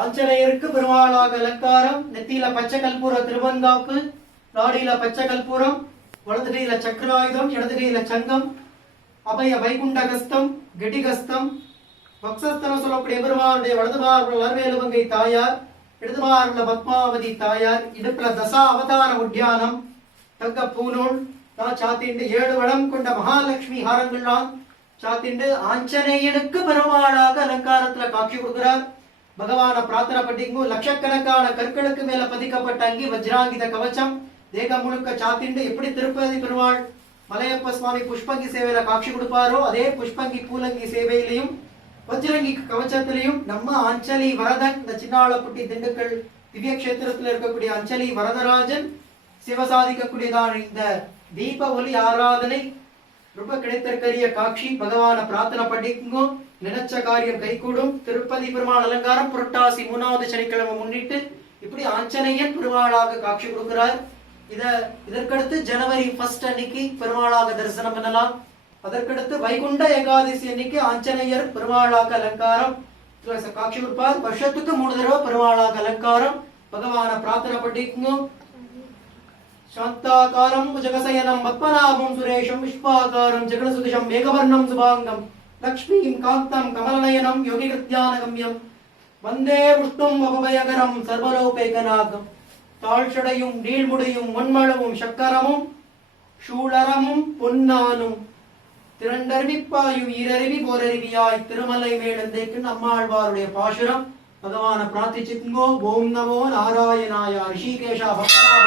ஆஞ்சநேயருக்கு பெருமாளாக அலங்காரம். நெத்தியில பச்சை கல்பூர திருவந்தாப்பு, நாடியில பச்சை கல்பூரம், வலது கையில சக்கராயுதம், இடது கையில சங்கம், அபய வைகுண்டகஸ்தம், கெட்டிகஸ்தம், பக்ஷஸ்தலம் சொல்லக்கூடிய பெருமாளுடைய வலது பார்வையில் அருவேலுவங்கை தாயார், இடது பார்வையில் பத்மாவதி தாயார், இடுப்புல தசா அவதார உத்தியானம், தங்க பூநூல் சாத்திண்டு 7 வளம் கொண்ட மகாலட்சுமி ஹாரங்கள்லாம் சாத்திண்டு ஆஞ்சநேயனுக்கு பெருமாளாக அலங்காரத்துல காட்சி கொடுக்கிறார். பகவான பிரார்த்தனை பண்ணிக்கும். லட்சக்கணக்கான கற்களுக்கு மேல பதிக்கப்பட்ட அங்கி வஜ்ராங்கித கவச்சம் தேகம் முழுக்க சாத்திண்டு எப்படி திருப்பதி பெருமாள் மலையப்ப சுவாமி புஷ்பங்கி சேவையில காட்சி கொடுப்பாரோ அதே புஷ்பங்கி பூலங்கி சேவையிலையும் வஜ்ரங்கி கவச்சத்திலையும் நம்ம அஞ்சலி வரதன், இந்த சின்னாளப்பட்டி திண்டுக்கல் திவ்ய கஷேத்திரத்தில் இருக்கக்கூடிய அஞ்சலி வரதராஜன் சிவசாதிக்கக்கூடியதான இந்த தீப ஒலி ஆராதனை ரொம்ப கிடைத்திருக்கிற காட்சி. பகவான பிரார்த்தனை பண்ணிக்குங்கோ, நினைச்ச காரியம் கைகூடும். திருப்பதி பெருமாள் அலங்காரம் புரட்டாசி 3வது சனிக்கிழமை முன்னிட்டு இப்படி ஆஞ்சநேயன் பெருமாளாக காட்சி கொடுக்கிறார். இதற்கடுத்து ஜனவரி 1 அன்னைக்கு பெருமாளாக தரிசனம் பண்ணலாம். அதற்கடுத்து வைகுண்ட ஏகாதசி அன்னைக்கு ஆஞ்சநேயர் பெருமாளாக அலங்காரம் காட்சி கொடுப்பார். வருஷத்துக்கு 3 தடவை பெருமாளாக அலங்காரம். பகவான பிரார்த்தனை பண்ணிக்குங்கோ. சாந்தாகாரம் ஜகசயனம் பத்மநாபம் சுரேஷம் விஸ்வாகாரம் ஜெகணசுதிஷம் மேகவர்ணம் சுபாங்கம் லக்ஷ்மீம் காந்தம் கமலநயனம் யோகிகிருத்யானகம்யம் வந்தே விஷ்ணும் அபவயகரம் சர்வலோகைகநாகம். தாழ்ச்சடையும் நீள்முடியும் மண்மளவும் சக்கரமும் சூழரமும் பொன்னானும் திரண்டருவிப்பாயும் ஈரருவி போரருவியாய் திருமலை மேலந்தைக்கு நம்மாழ்வாருடைய பாசுரம். பகவான பிரார்த்திச்சுங்கோ. ஓம் நமோ நாராயணாய. ரிஷிகேஷா பத்மநாப